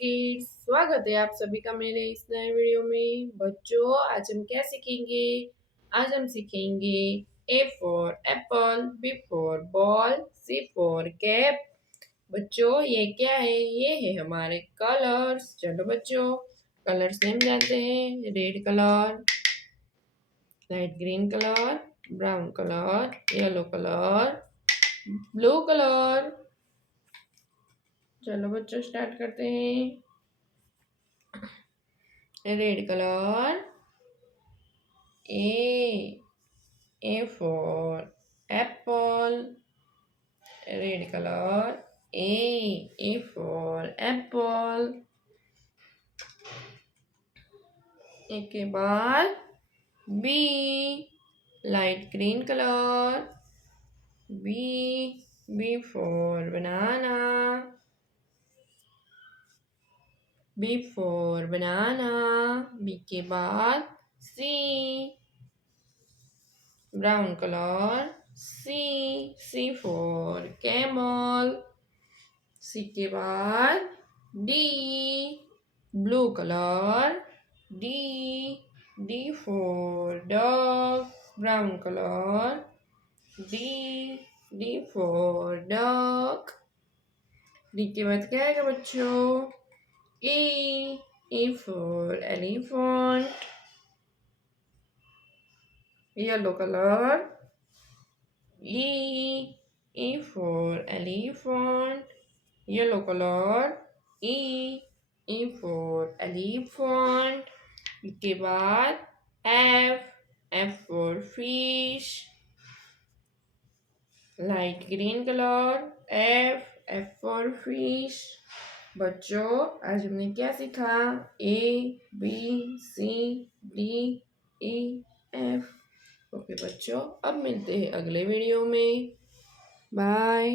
Kids, स्वागत है आप सभी का मेरे इस नए वीडियो में। बच्चों, आज हम क्या सीखेंगे? आज हम सीखेंगे A for apple, B for ball, C for cap. बच्चों, ये क्या है? ये है हमारे कलर्स। चलो बच्चों, कलर्स नेम जानते हैं। Red colour, light green colour, brown colour, yellow colour, blue colour. चलो बच्चों, स्टार्ट करते हैं। Red colour, A for apple. Red colour, A for apple. एक के बाद B, light green colour, B for banana. B for banana. B के बाद C, brown colour, C for camel. C के बाद D, blue colour, D for dog. Brown colour, D for dog. D के बाद क्या आएगा बच्चों? E for elephant. Yellow color, E for elephant. Yellow color, E for elephant. इसके बाद F for fish. Light green color, F for fish. बच्चों, आज हमने क्या सीखा? ABCDEF। ओके बच्चों, अब मिलते हैं अगले वीडियो में। बाय।